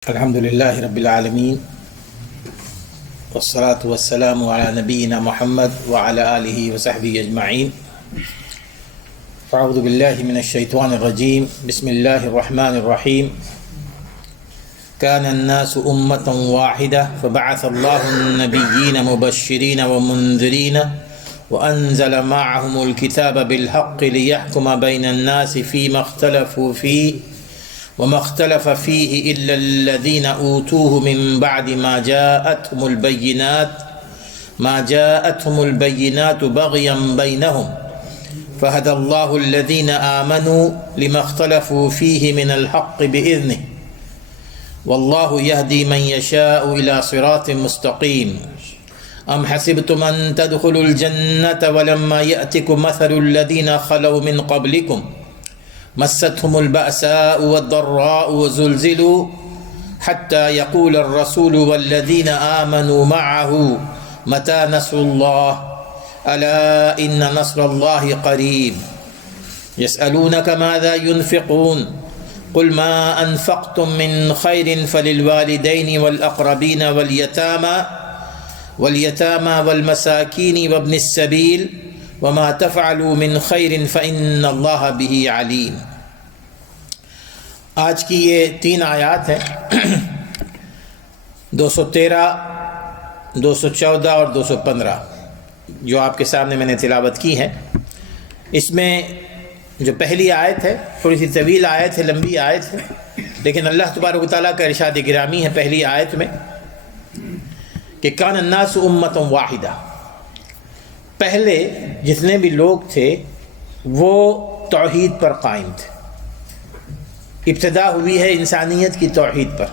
الحمد لله رب العالمين والصلاة والسلام على نبينا محمد وعلى آله وصحبه أجمعين. فأعوذ بالله من الشيطان الرجيم. بسم الله الرحمن الرحيم. كان الناس أمة واحدة فبعث الله النبيين مبشرين ومنذرين وأنزل معهم الكتاب بالحق ليحكم بين الناس فيما اختلفوا فيه وما اختلف فيه إلا الذين أوتوه من بعد ما جاءتهم البينات بغيا بينهم فهدى الله الذين آمنوا لما اختلفوا فيه من الحق بإذنه والله يهدي من يشاء إلى صراط مستقيم. أم حسبتم أن تدخلوا الجنة ولما يأتكم مثل الذين خلوا من قبلكم مستهم البأساء والضراء وزلزلوا حتى يقول الرسول والذين آمنوا معه متى نصر الله ألا إن نصر الله قريب. يسألونك ماذا ينفقون قل ما أنفقتم من خير فللوالدين والأقربين واليتامى والمساكين وابن السبيل وما تفعلوا من خير فإن الله به علیم. آج کی یہ 3 آیات ہیں 213 214 اور 215 جو آپ کے سامنے میں نے تلاوت کی ہیں. اس میں جو پہلی آیت ہے تھوڑی سی طویل آیت ہے، لمبی آیت ہے، لیکن اللہ تبارک و تعالیٰ کا ارشاد گرامی ہے پہلی آیت میں کہ کان الناس امۃ واحدہ. پہلے جتنے بھی لوگ تھے وہ توحید پر قائم تھے. ابتدا ہوئی ہے انسانیت کی توحید پر،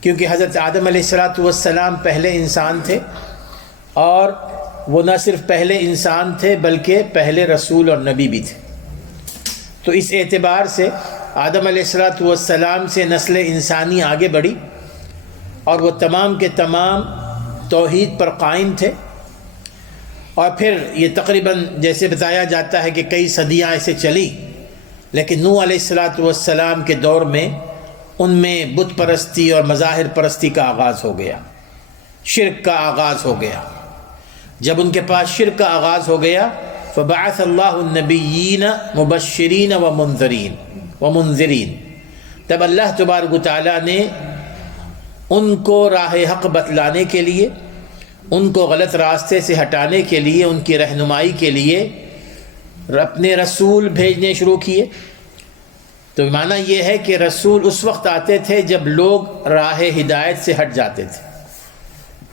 کیونکہ حضرت آدم علیہ السلام پہلے انسان تھے، اور وہ نہ صرف پہلے انسان تھے بلکہ پہلے رسول اور نبی بھی تھے. تو اس اعتبار سے آدم علیہ السلام سے نسل انسانی آگے بڑھی اور وہ تمام کے تمام توحید پر قائم تھے. اور پھر یہ تقریباً جیسے بتایا جاتا ہے کہ کئی صدیاں ایسے چلی، لیکن نوح علیہ السلام کے دور میں ان میں بت پرستی اور مظاہر پرستی کا آغاز ہو گیا، شرک کا آغاز ہو گیا. جب ان کے پاس شرک کا آغاز ہو گیا فبعث اللہ النبیین مبشرین ومنذرین، تب اللہ تبارک و تعالیٰ نے ان کو راہ حق بتلانے کے لیے، ان کو غلط راستے سے ہٹانے کے لیے، ان کی رہنمائی کے لیے اپنے رسول بھیجنے شروع کیے. تو معنی یہ ہے کہ رسول اس وقت آتے تھے جب لوگ راہ ہدایت سے ہٹ جاتے تھے،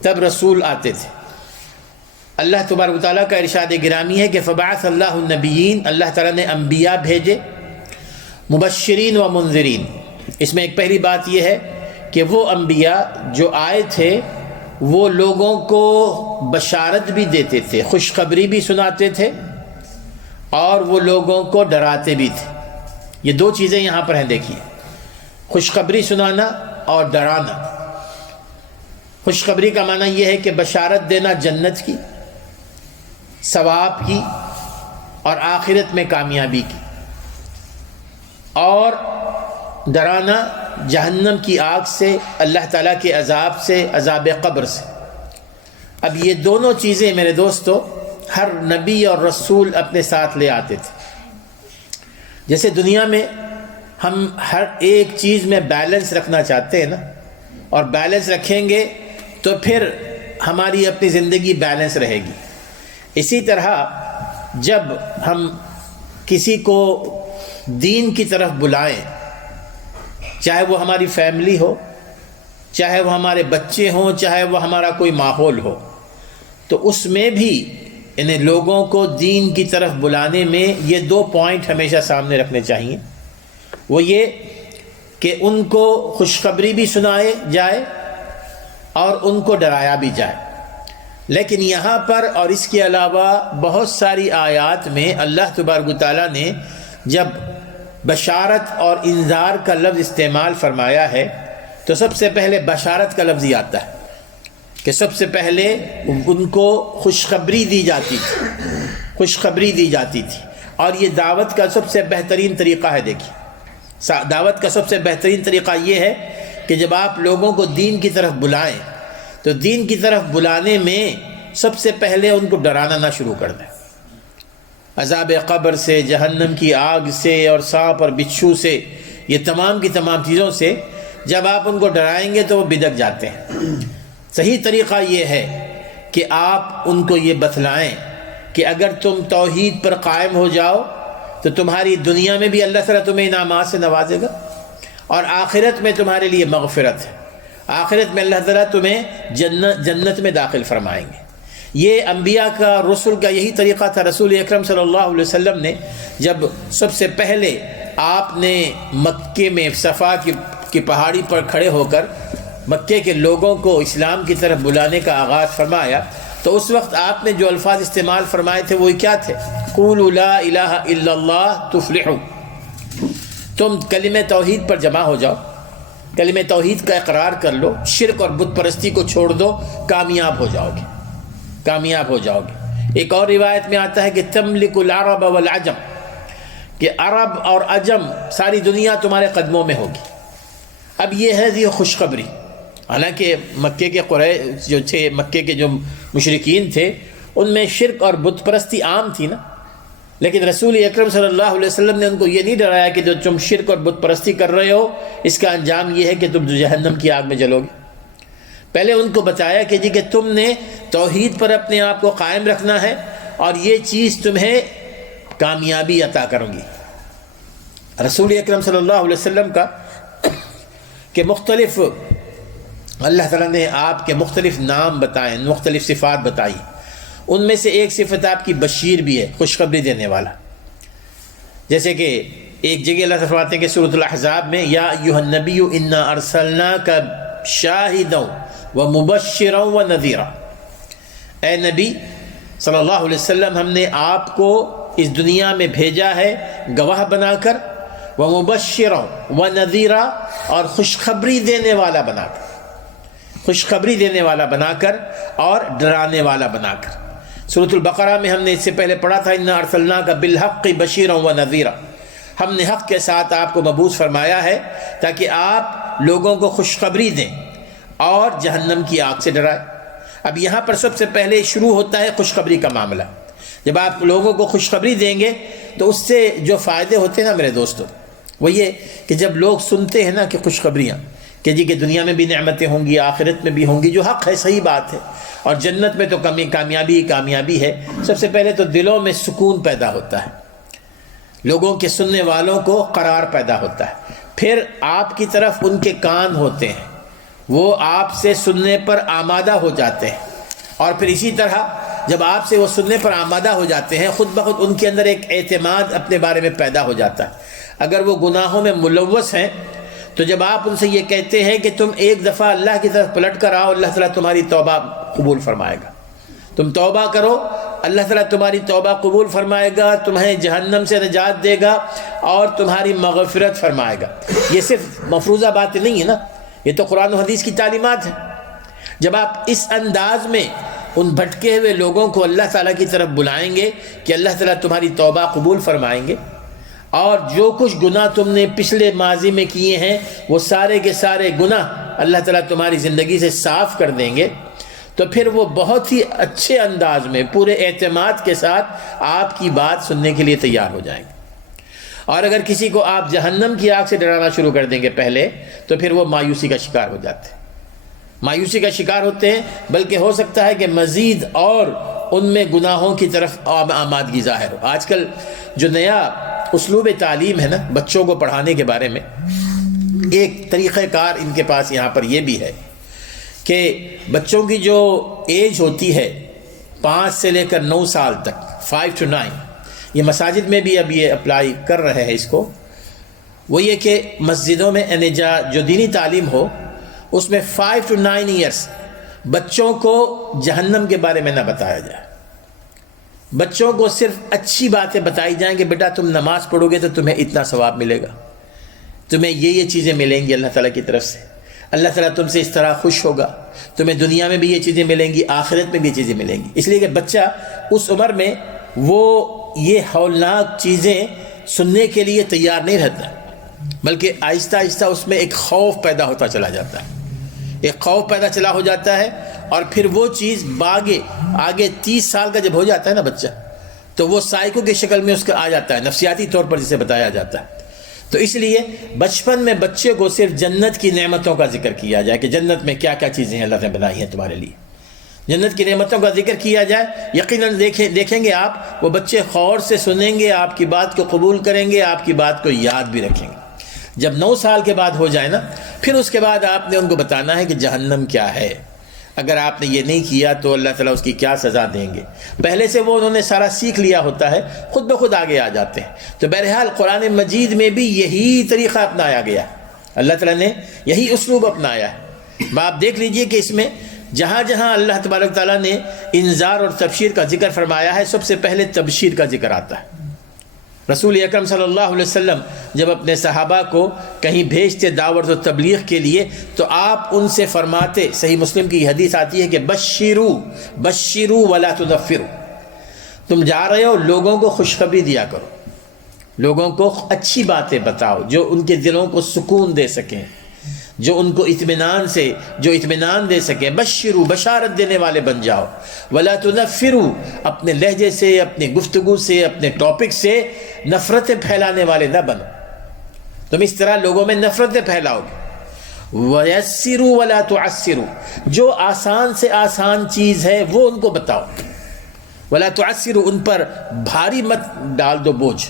تب رسول آتے تھے. اللہ تبارک و تعالیٰ کا ارشاد گرامی ہے کہ فبعث اللہ النبیین، اللہ تعالیٰ نے انبیاء بھیجے، مبشرین و منذرین. اس میں ایک پہلی بات یہ ہے کہ وہ انبیاء جو آئے تھے وہ لوگوں کو بشارت بھی دیتے تھے، خوشخبری بھی سناتے تھے، اور وہ لوگوں کو ڈراتے بھی تھے. یہ 2 چیزیں یہاں پر ہیں، دیکھیے، خوشخبری سنانا اور ڈرانا. خوشخبری کا معنی یہ ہے کہ بشارت دینا جنت کی، ثواب کی اور آخرت میں کامیابی کی، اور ڈرانا جہنم کی آگ سے، اللہ تعالیٰ کے عذاب سے، عذاب قبر سے. اب یہ دونوں چیزیں میرے دوستو ہر نبی اور رسول اپنے ساتھ لے آتے تھے. جیسے دنیا میں ہم ہر ایک چیز میں بیلنس رکھنا چاہتے ہیں نا، اور بیلنس رکھیں گے تو پھر ہماری اپنی زندگی بیلنس رہے گی. اسی طرح جب ہم کسی کو دین کی طرف بلائیں، چاہے وہ ہماری فیملی ہو، چاہے وہ ہمارے بچے ہوں، چاہے وہ ہمارا کوئی ماحول ہو، تو اس میں بھی انہیں لوگوں کو دین کی طرف بلانے میں یہ 2 پوائنٹ ہمیشہ سامنے رکھنے چاہیے. وہ یہ کہ ان کو خوشخبری بھی سنائے جائے اور ان کو ڈرایا بھی جائے. لیکن یہاں پر اور اس کے علاوہ بہت ساری آیات میں اللہ تبارک و تعالیٰ نے جب بشارت اور انذار کا لفظ استعمال فرمایا ہے تو سب سے پہلے بشارت کا لفظ ہی آتا ہے کہ سب سے پہلے ان کو خوشخبری دی جاتی تھی، اور یہ دعوت کا سب سے بہترین طریقہ ہے. دیکھیے دعوت کا سب سے بہترین طریقہ یہ ہے کہ جب آپ لوگوں کو دین کی طرف بلائیں تو دین کی طرف بلانے میں سب سے پہلے ان کو ڈرانا نہ شروع کر دیں. عذاب قبر سے، جہنم کی آگ سے اور سانپ اور بچھو سے، یہ تمام کی تمام چیزوں سے جب آپ ان کو ڈرائیں گے تو وہ بدک جاتے ہیں. صحیح طریقہ یہ ہے کہ آپ ان کو یہ بتلائیں کہ اگر تم توحید پر قائم ہو جاؤ تو تمہاری دنیا میں بھی اللہ تعالیٰ تمہیں انعامات سے نوازے گا اور آخرت میں تمہارے لیے مغفرت ہے. آخرت میں اللہ تعالیٰ تمہیں جنت میں داخل فرمائیں گے. یہ انبیاء کا، رسول کا یہی طریقہ تھا. رسول اکرم صلی اللہ علیہ وسلم نے جب سب سے پہلے آپ نے مکے میں صفا کی پہاڑی پر کھڑے ہو کر مکے کے لوگوں کو اسلام کی طرف بلانے کا آغاز فرمایا تو اس وقت آپ نے جو الفاظ استعمال فرمائے تھے وہ کیا تھے؟ قولوا لا الہ الا اللہ تفلحوا. تم کلمہ توحید پر جمع ہو جاؤ، کلمہ توحید کا اقرار کر لو، شرک اور بت پرستی کو چھوڑ دو، کامیاب ہو جاؤ گے، کامیاب ہو جاؤ گے. ایک اور روایت میں آتا ہے کہ تملک العرب والعجم، کہ عرب اور عجم ساری دنیا تمہارے قدموں میں ہوگی. اب یہ ہے یہ خوشخبری. حالانکہ مکے کے قریش جو تھے، مکے کے جو مشرکین تھے، ان میں شرک اور بت پرستی عام تھی نا، لیکن رسول اکرم صلی اللہ علیہ وسلم نے ان کو یہ نہیں ڈرایا کہ جو تم شرک اور بت پرستی کر رہے ہو اس کا انجام یہ ہے کہ تم جہنم کی آگ میں جلو گے. پہلے ان کو بتایا کہ جی کہ تم نے توحید پر اپنے آپ کو قائم رکھنا ہے اور یہ چیز تمہیں کامیابی عطا کروں گی. رسول اکرم صلی اللہ علیہ وسلم کا کہ مختلف اللہ تعالیٰ نے آپ کے مختلف نام بتائے، مختلف صفات بتائی. ان میں سے ایک صفت آپ کی بشیر بھی ہے، خوشخبری دینے والا. جیسے کہ ایک جگہ اللہ تعالیٰ فرماتے ہیں کہ سورۃ الاحزاب میں یا ایھا النبی انا ارسلناک شاہدا ومبشرا ونذیرا، اے نبی صلی اللہ علیہ وسلم ہم نے آپ کو اس دنیا میں بھیجا ہے گواہ بنا کر، ومبشرا ونذیرا اور خوشخبری دینے والا بنا کر، خوشخبری دینے والا بنا کر اور ڈرانے والا بنا کر. سورۃ البقرہ میں ہم نے اس سے پہلے پڑھا تھا انا ارسلناک بالحق بشیرا ونذیرا، ہم نے حق کے ساتھ آپ کو مبعوث فرمایا ہے تاکہ آپ لوگوں کو خوشخبری دیں اور جہنم کی آگ سے ڈرائیں. اب یہاں پر سب سے پہلے شروع ہوتا ہے خوشخبری کا معاملہ. جب آپ لوگوں کو خوشخبری دیں گے تو اس سے جو فائدے ہوتے ہیں نا میرے دوستو، وہ یہ کہ جب لوگ سنتے ہیں نا کہ خوشخبریاں کہ جی کہ دنیا میں بھی نعمتیں ہوں گی، آخرت میں بھی ہوں گی، جو حق ہے، صحیح بات ہے، اور جنت میں تو کامیابی ہے، سب سے پہلے تو دلوں میں سکون پیدا ہوتا ہے، لوگوں کے سننے والوں کو قرار پیدا ہوتا ہے. پھر آپ کی طرف ان کے کان ہوتے ہیں، وہ آپ سے سننے پر آمادہ ہو جاتے ہیں، اور پھر اسی طرح جب آپ سے وہ سننے پر آمادہ ہو جاتے ہیں خود بخود ان کے اندر ایک اعتماد اپنے بارے میں پیدا ہو جاتا ہے. اگر وہ گناہوں میں ملوث ہیں تو جب آپ ان سے یہ کہتے ہیں کہ تم ایک دفعہ اللہ کی طرف پلٹ کر آؤ، اللہ تعالیٰ تمہاری توبہ قبول فرمائے گا، تم توبہ کرو، اللہ تعالیٰ تمہاری توبہ قبول فرمائے گا، تمہیں جہنم سے نجات دے گا اور تمہاری مغفرت فرمائے گا. یہ صرف مفروضہ باتیں نہیں ہے نا، یہ تو قرآن و حدیث کی تعلیمات ہیں. جب آپ اس انداز میں ان بھٹکے ہوئے لوگوں کو اللہ تعالیٰ کی طرف بلائیں گے کہ اللہ تعالیٰ تمہاری توبہ قبول فرمائیں گے اور جو کچھ گناہ تم نے پچھلے ماضی میں کیے ہیں وہ سارے کے سارے گناہ اللہ تعالیٰ تمہاری زندگی سے صاف کر دیں گے، تو پھر وہ بہت ہی اچھے انداز میں پورے اعتماد کے ساتھ آپ کی بات سننے کے لیے تیار ہو جائیں گے. اور اگر کسی کو آپ جہنم کی آگ سے ڈرانا شروع کر دیں گے پہلے تو پھر وہ مایوسی کا شکار ہو جاتے ہیں، مایوسی کا شکار ہوتے ہیں، بلکہ ہو سکتا ہے کہ مزید اور ان میں گناہوں کی طرف آمادگی ظاہر ہو. آج کل جو نیا اسلوب تعلیم ہے نا بچوں کو پڑھانے کے بارے میں، ایک طریقہ کار ان کے پاس یہاں پر یہ بھی ہے کہ بچوں کی جو ایج ہوتی ہے 5 سے لے کر 9 سال تک، 5 to 9، یہ مساجد میں بھی اب یہ اپلائی کر رہے ہیں اس کو. وہ یہ کہ مسجدوں میں یعنی جو دینی تعلیم ہو اس میں 5 to 9 ایئرس بچوں کو جہنم کے بارے میں نہ بتایا جائے. بچوں کو صرف اچھی باتیں بتائی جائیں کہ بیٹا تم نماز پڑھو گے تو تمہیں اتنا ثواب ملے گا، تمہیں یہ چیزیں ملیں گی اللہ تعالیٰ کی طرف سے، اللہ تعالیٰ تم سے اس طرح خوش ہوگا، تمہیں دنیا میں بھی یہ چیزیں ملیں گی، آخرت میں بھی یہ چیزیں ملیں گی. اس لیے کہ بچہ اس عمر میں وہ یہ ہولناک چیزیں سننے کے لیے تیار نہیں رہتا. بلکہ آہستہ آہستہ اس میں ایک خوف پیدا ہوتا چلا جاتا ہے، ایک خوف پیدا چلا ہو جاتا ہے، اور پھر وہ چیز آگے 30 سال کا جب ہو جاتا ہے نا بچہ، تو وہ سائیکو کی شکل میں اس کا آ جاتا ہے، نفسیاتی طور پر جسے بتایا جاتا ہے۔ تو اس لیے بچپن میں بچے کو صرف جنت کی نعمتوں کا ذکر کیا جائے کہ جنت میں کیا کیا چیزیں اللہ نے بنائی ہیں تمہارے لیے، جنت کی نعمتوں کا ذکر کیا جائے، یقیناً دیکھیں گے آپ، وہ بچے غور سے سنیں گے، آپ کی بات کو قبول کریں گے، آپ کی بات کو یاد بھی رکھیں گے۔ جب 9 سال کے بعد ہو جائے نا، پھر اس کے بعد آپ نے ان کو بتانا ہے کہ جہنم کیا ہے، اگر آپ نے یہ نہیں کیا تو اللہ تعالیٰ اس کی کیا سزا دیں گے۔ پہلے سے وہ انہوں نے سارا سیکھ لیا ہوتا ہے، خود بخود آگے آ جاتے ہیں۔ تو بہرحال قرآن مجید میں بھی یہی طریقہ اپنایا گیا، اللہ تعالیٰ نے یہی اسلوب اپنایا ہے۔ آپ دیکھ لیجئے کہ اس میں جہاں جہاں اللہ تبارک تعالیٰ نے انذار اور تبشیر کا ذکر فرمایا ہے، سب سے پہلے تبشیر کا ذکر آتا ہے۔ رسول اکرم صلی اللہ علیہ وسلم جب اپنے صحابہ کو کہیں بھیجتے دعوت و تبلیغ کے لیے، تو آپ ان سے فرماتے، صحیح مسلم کی حدیث آتی ہے کہ بشروا ولا تنفروا، تم جا رہے ہو لوگوں کو خوشخبری دیا کرو، لوگوں کو اچھی باتیں بتاؤ جو ان کے دلوں کو سکون دے سکیں، جو ان کو اطمینان دے سکیں۔ بشروا، بشارت دینے والے بن جاؤ، ولا تنفروا، اپنے لہجے سے، اپنی گفتگو سے، اپنے ٹاپک سے نفرتیں پھیلانے والے نہ بنو، تم اس طرح لوگوں میں نفرتیں پھیلاؤ گے۔ ویسروا ولا تعسروا، جو آسان سے آسان چیز ہے وہ ان کو بتاؤ، ولا تعسروا، ان پر بھاری مت ڈال دو بوجھ۔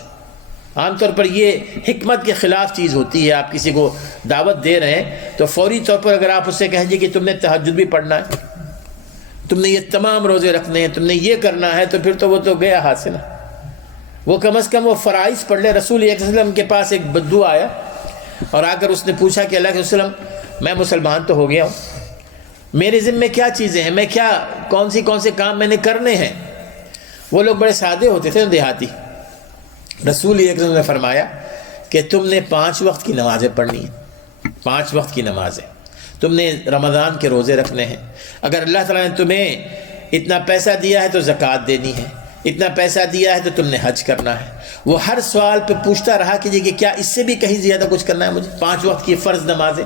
عام طور پر یہ حکمت کے خلاف چیز ہوتی ہے، آپ کسی کو دعوت دے رہے ہیں تو فوری طور پر اگر آپ اس سے کہیں گے کہ تم نے تہجد بھی پڑھنا ہے، تم نے یہ تمام روزے رکھنے ہیں، تم نے یہ کرنا ہے، تو پھر تو وہ تو گیا ہاتھ سے نا۔ وہ کم از کم وہ فرائض پڑھ لے۔ رسول اکرم صلی اللہ علیہ وسلم کے پاس ایک بدو آیا اور آ کر اس نے پوچھا کہ اللہ کے وسلم، میں مسلمان تو ہو گیا ہوں، میرے ذمے کیا چیزیں ہیں، میں کیا کون سے کام میں نے کرنے ہیں؟ وہ لوگ بڑے سادے ہوتے تھے، دیہاتی۔ رسول اکرم نے فرمایا کہ تم نے 5 وقت کی نمازیں پڑھنی ہیں، 5 وقت کی نمازیں، تم نے رمضان کے روزے رکھنے ہیں، اگر اللہ تعالیٰ نے تمہیں اتنا پیسہ دیا ہے تو زکوٰۃ دینی ہے، اتنا پیسہ دیا ہے تو تم نے حج کرنا ہے۔ وہ ہر سوال پہ پوچھتا رہا کہ کیا اس سے بھی کہیں زیادہ کچھ کرنا ہے مجھے؟ 5 وقت کی فرض نمازیں۔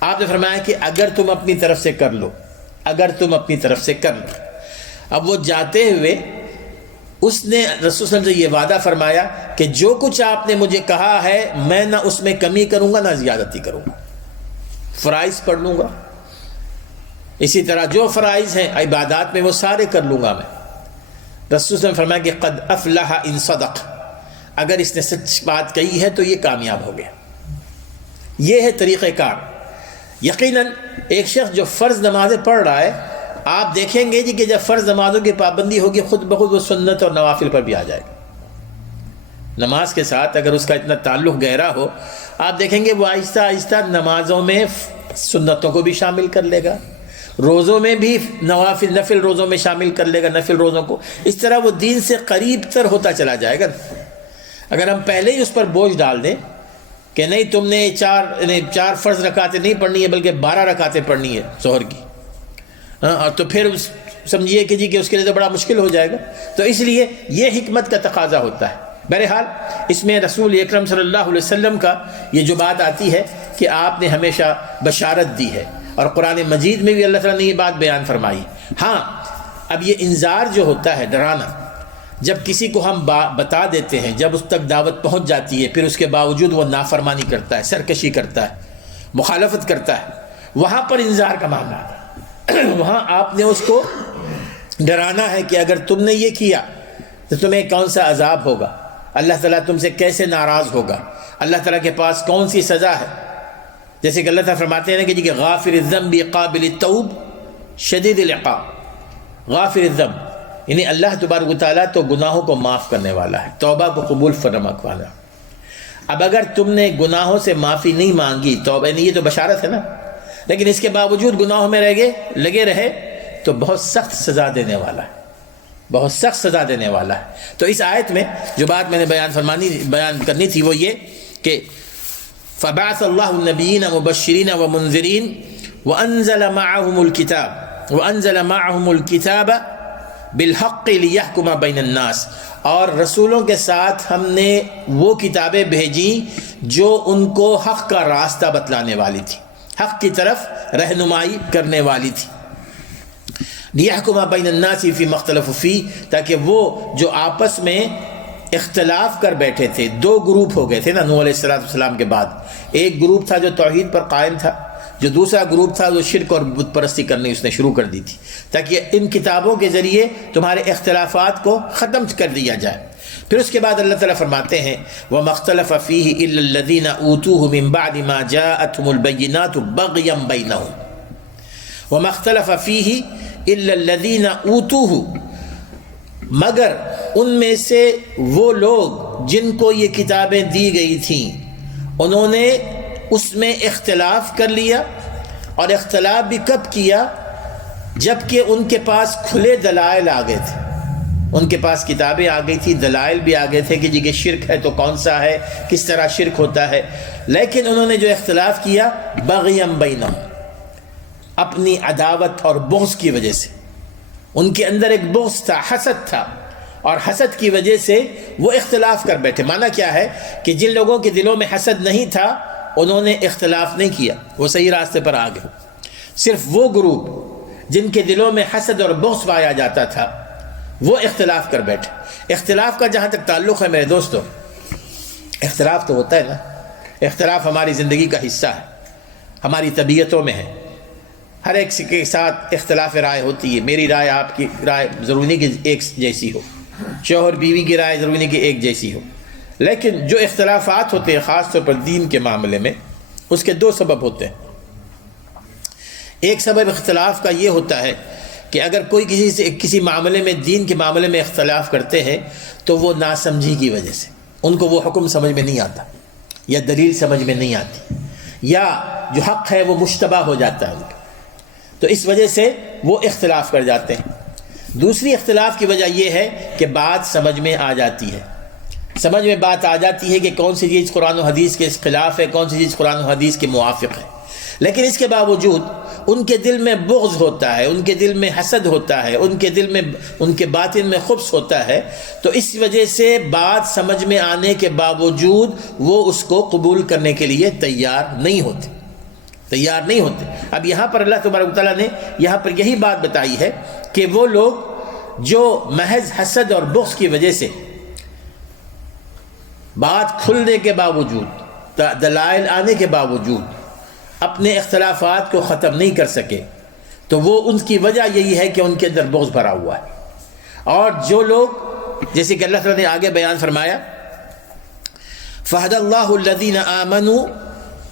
آپ نے فرمایا کہ اگر تم اپنی طرف سے کر لو، اگر تم اپنی طرف سے کر لو۔ اب وہ جاتے ہوئے اس نے رسول صلی اللہ علیہ وسلم سے یہ وعدہ فرمایا کہ جو کچھ آپ نے مجھے کہا ہے میں نہ اس میں کمی کروں گا نہ زیادتی کروں گا، فرائض پڑھ لوں گا، اسی طرح جو فرائض ہیں عبادات میں وہ سارے کر لوں گا میں۔ رسول صلی اللہ علیہ وسلم نے فرمایا کہ قد افلح ان صدق، اگر اس نے سچ بات کہی ہے تو یہ کامیاب ہو گیا۔ یہ ہے طریقہ کار۔ یقیناً ایک شخص جو فرض نمازیں پڑھ رہا ہے، آپ دیکھیں گے کہ جب فرض نمازوں کی پابندی ہوگی خود بخود وہ سنت اور نوافل پر بھی آ جائے گا۔ نماز کے ساتھ اگر اس کا اتنا تعلق گہرا ہو، آپ دیکھیں گے وہ آہستہ آہستہ نمازوں میں سنتوں کو بھی شامل کر لے گا، روزوں میں بھی نفل روزوں میں شامل کر لے گا، نفل روزوں کو۔ اس طرح وہ دین سے قریب تر ہوتا چلا جائے گا۔ اگر ہم پہلے ہی اس پر بوجھ ڈال دیں کہ نہیں تم نے 4 فرض رکعتیں نہیں پڑھنی ہے بلکہ 12 رکعتیں پڑھنی ہے ظہر کی، اور تو پھر سمجھیے کہ اس کے لیے تو بڑا مشکل ہو جائے گا۔ تو اس لیے یہ حکمت کا تقاضا ہوتا ہے۔ بہرحال اس میں رسول اکرم صلی اللہ علیہ وسلم کا یہ جو بات آتی ہے کہ آپ نے ہمیشہ بشارت دی ہے، اور قرآن مجید میں بھی اللہ تعالیٰ نے یہ بات بیان فرمائی۔ ہاں، اب یہ انذار جو ہوتا ہے، ڈرانا، جب کسی کو ہم بتا دیتے ہیں، جب اس تک دعوت پہنچ جاتی ہے، پھر اس کے باوجود وہ نافرمانی کرتا ہے، سرکشی کرتا ہے، مخالفت کرتا ہے، وہاں پر انذار کا معاملہ آتا ہے۔ وہاں آپ نے اس کو ڈرانا ہے کہ اگر تم نے یہ کیا تو تمہیں کون سا عذاب ہوگا، اللہ تعالیٰ تم سے کیسے ناراض ہوگا، اللہ تعالیٰ کے پاس کون سی سزا ہے۔ جیسے کہ اللہ تعالیٰ فرماتے ہیں کہ غافر الذنب قابل التوب شدید العقاب۔ غافر الذنب یعنی اللہ تبارک و تعالیٰ تو گناہوں کو معاف کرنے والا ہے، توبہ کو قبول فرمانے والا۔ اب اگر تم نے گناہوں سے معافی نہیں مانگی، توبہ نہیں، یہ تو بشارت ہے نا، لیکن اس کے باوجود گناہوں میں لگے رہے تو بہت سخت سزا دینے والا ہے، بہت سخت سزا دینے والا ہے۔ تو اس آیت میں جو بات میں نے بیان کرنی تھی وہ یہ کہ فبعث اللہ النبیین مبشرین ومنذرین وانزل معهم الكتاب بالحق لیحکم بین الناس، اور رسولوں کے ساتھ ہم نے وہ کتابیں بھیجیں جو ان کو حق کا راستہ بتلانے والی تھی، حق کی طرف رہنمائی کرنے والی تھی۔ لیحکم بین الناس فیما اختلفوا فیہ، تاکہ وہ جو آپس میں اختلاف کر بیٹھے تھے، دو گروپ ہو گئے تھے نا نوح علیہ السلام کے بعد، ایک گروپ تھا جو توحید پر قائم تھا، جو دوسرا گروپ تھا جو شرک اور بت پرستی کرنے اس نے شروع کر دی تھی، تاکہ ان کتابوں کے ذریعے تمہارے اختلافات کو ختم کر دیا جائے۔ پھر اس کے بعد اللہ تعالیٰ فرماتے ہیں وَمَا اخْتَلَفَ فِيهِ إِلَّا الَّذِينَ أُوتُوهُ مِن بَعْدِ مَا جَاءَتْهُمُ الْبَيِّنَاتُ بَغْيًا بَيْنَهُمْ وَمَا اخْتَلَفَ فِيهِ إِلَّا الَّذِينَ أُوتُوهُ، مگر ان میں سے وہ لوگ جن کو یہ کتابیں دی گئی تھیں انہوں نے اس میں اختلاف کر لیا، اور اختلاف بھی کب کیا؟ جبکہ ان کے پاس کھلے دلائل آ گئے تھے، ان کے پاس کتابیں آ گئی تھی، دلائل بھی آ گئے تھے کہ جی کہ شرک ہے تو کون سا ہے، کس طرح شرک ہوتا ہے، لیکن انہوں نے جو اختلاف کیا بغیم بینہم، اپنی عداوت اور بغض کی وجہ سے، ان کے اندر ایک بغض تھا، حسد تھا، اور حسد کی وجہ سے وہ اختلاف کر بیٹھے۔ معنی کیا ہے کہ جن لوگوں کے دلوں میں حسد نہیں تھا انہوں نے اختلاف نہیں کیا، وہ صحیح راستے پر آ گئے۔ صرف وہ گروپ جن کے دلوں میں حسد اور بغض پایا جاتا تھا وہ اختلاف کر بیٹھے۔ اختلاف کا جہاں تک تعلق ہے میرے دوستو، اختلاف تو ہوتا ہے نا، اختلاف ہماری زندگی کا حصہ ہے، ہماری طبیعتوں میں ہے، ہر ایک کے ساتھ اختلاف رائے ہوتی ہے۔ میری رائے آپ کی رائے ضروری نہیں کہ ایک جیسی ہو، شوہر بیوی کی رائے ضروری نہیں کہ ایک جیسی ہو، لیکن جو اختلافات ہوتے ہیں خاص طور پر دین کے معاملے میں، اس کے دو سبب ہوتے ہیں۔ ایک سبب اختلاف کا یہ ہوتا ہے کہ اگر کوئی کسی معاملے میں، دین کے معاملے میں اختلاف کرتے ہیں تو وہ ناسمجھی کی وجہ سے، ان کو وہ حکم سمجھ میں نہیں آتا یا دلیل سمجھ میں نہیں آتی، یا جو حق ہے وہ مشتبہ ہو جاتا ہے ان کا، تو اس وجہ سے وہ اختلاف کر جاتے ہیں۔ دوسری اختلاف کی وجہ یہ ہے کہ بات سمجھ میں آ جاتی ہے، سمجھ میں بات آ جاتی ہے کہ کون سی چیز قرآن و حدیث کے خلاف ہے، کون سی چیز قرآن و حدیث کے موافق ہے، لیکن اس کے باوجود ان کے دل میں بغض ہوتا ہے، ان کے دل میں حسد ہوتا ہے، ان کے دل میں، ان کے باطن میں خبث ہوتا ہے، تو اس وجہ سے بات سمجھ میں آنے کے باوجود وہ اس کو قبول کرنے کے لیے تیار نہیں ہوتے۔ اب یہاں پر اللہ تبارک و تعالیٰ نے یہاں پر یہی بات بتائی ہے کہ وہ لوگ جو محض حسد اور بغض کی وجہ سے بات کھلنے کے باوجود، دلائل آنے کے باوجود اپنے اختلافات کو ختم نہیں کر سکے، تو وہ ان کی وجہ یہی ہے کہ ان کے اندر بغض بھرا ہوا ہے۔ اور جو لوگ، جیسے کہ اللہ تعالیٰ نے آگے بیان فرمایا فَهَدَى اللَّهُ الَّذِينَ آمَنُوا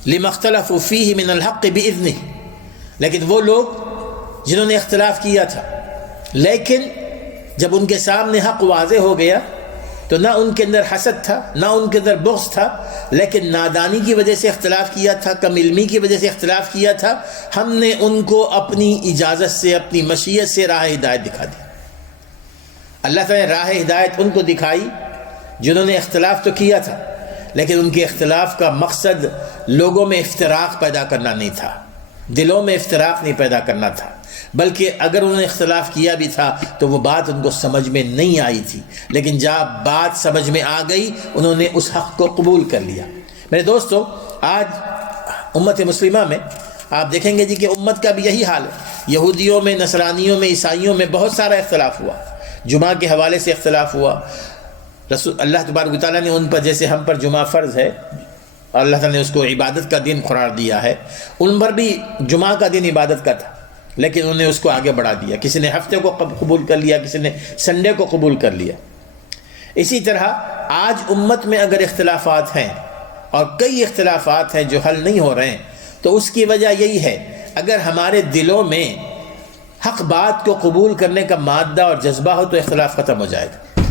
لِمَا اخْتَلَفُوا فِيهِ مِنَ الْحَقِّ بِإِذْنِهِ، لیکن وہ لوگ جنہوں نے اختلاف کیا تھا، لیکن جب ان کے سامنے حق واضح ہو گیا تو نہ ان کے اندر حسد تھا، نہ ان کے اندر بغض تھا، لیکن نادانی کی وجہ سے اختلاف کیا تھا، کم علمی کی وجہ سے اختلاف کیا تھا، ہم نے ان کو اپنی اجازت سے، اپنی مشیت سے راہ ہدایت دکھا دی۔ اللہ تعالیٰ نے راہ ہدایت ان کو دکھائی جنہوں نے اختلاف تو کیا تھا، لیکن ان کے اختلاف کا مقصد لوگوں میں افتراق پیدا کرنا نہیں تھا، دلوں میں افتراق نہیں پیدا کرنا تھا، بلکہ اگر انہوں نے اختلاف کیا بھی تھا تو وہ بات ان کو سمجھ میں نہیں آئی تھی، لیکن جب بات سمجھ میں آ گئی انہوں نے اس حق کو قبول کر لیا۔ میرے دوستو، آج امت مسلمہ میں آپ دیکھیں گے جی کہ امت کا بھی یہی حال ہے، یہودیوں میں، نصرانیوں میں، عیسائیوں میں بہت سارا اختلاف ہوا، جمعہ کے حوالے سے اختلاف ہوا۔ اللہ تبارک و تعالیٰ نے ان پر، جیسے ہم پر جمعہ فرض ہے، اللہ تعالیٰ نے اس کو عبادت کا دن قرار دیا ہے، ان پر بھی جمعہ کا دن عبادت کا تھا، لیکن انہوں نے اس کو آگے بڑھا دیا، کسی نے ہفتے کو قبول کر لیا، کسی نے سنڈے کو قبول کر لیا۔ اسی طرح آج امت میں اگر اختلافات ہیں، اور کئی اختلافات ہیں جو حل نہیں ہو رہے ہیں، تو اس کی وجہ یہی ہے، اگر ہمارے دلوں میں حق بات کو قبول کرنے کا مادہ اور جذبہ ہو تو اختلاف ختم ہو جائے گا۔